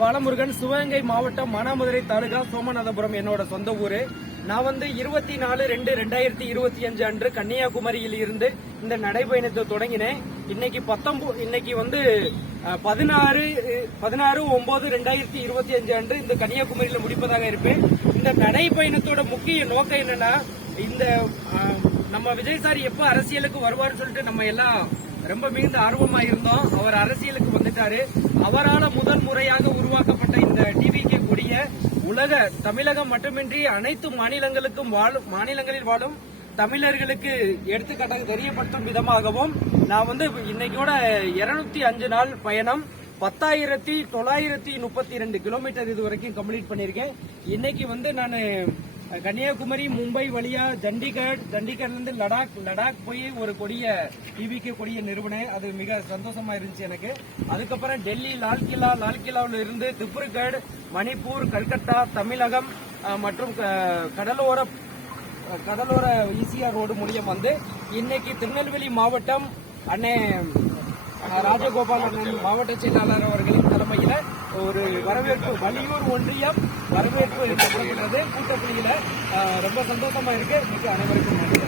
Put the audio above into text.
பாலமுருகன், சிவகங்கை மாவட்டம் மானாமதுரை தாலுகா சோமநாதபுரம் என்னோட சொந்த ஊரு. நான் 24/2/2025 அன்று கன்னியாகுமரியில் இருந்து இந்த நடைபயணத்தை தொடங்கினேன். இன்னைக்கு 16/9/2025 அன்று இந்த கன்னியாகுமரியில் முடிப்பதாக இருப்பேன். இந்த நடைபயணத்தோட முக்கிய நோக்கம் என்னன்னா, இந்த நம்ம விஜய் சார் எப்ப அரசியலுக்கு வருவார்னு சொல்லிட்டு நம்ம எல்லாம் ரொம்ப மிகுந்த ஆர்வமா இருந்தோம். அவர் அரசியலுக்கு வந்துட்டாரு. அவரால் முதல் முறையாக உருவாக்கப்பட்ட இந்த டிவிகே கொடிய உலக தமிழகம் மட்டுமின்றி அனைத்து மாநிலங்களில் வாழும் தமிழர்களுக்கு எடுத்துக்காட்டாக தெரியப்படுத்தும் விதமாகவும் நான் இன்னைக்கோட 205 நாள் பயணம் 10,932 கிலோமீட்டர் இது வரைக்கும் கம்ப்ளீட் பண்ணிருக்கேன். இன்னைக்கு நான் கன்னியாகுமரி, மும்பை வழியா சண்டிகர்ல இருந்து லடாக் போய் ஒரு டிவிகே கொடிய நிறுவனம். அது மிக சந்தோஷமா இருந்துச்சு எனக்கு. அதுக்கப்புறம் டெல்லி லால்கிலாவில் இருந்து திப்ருகட், மணிப்பூர், கல்கத்தா, தமிழகம் மற்றும் கடலோர ஈசிஆர் ரோடு மூலியம் இன்னைக்கு திருநெல்வேலி மாவட்டம் அண்ணே ராஜகோபால் மாவட்ட செயலாளர் அவர்களின் தலைமையில ஒரு வரவேற்பு, வள்ளியூர் ஒன்றியம் வரவேற்பு கூட்டப்படுகிறது. கூட்டப்பணியில ரொம்ப சந்தோஷமா இருக்கு. மிக அனைவருக்கும் நன்றி.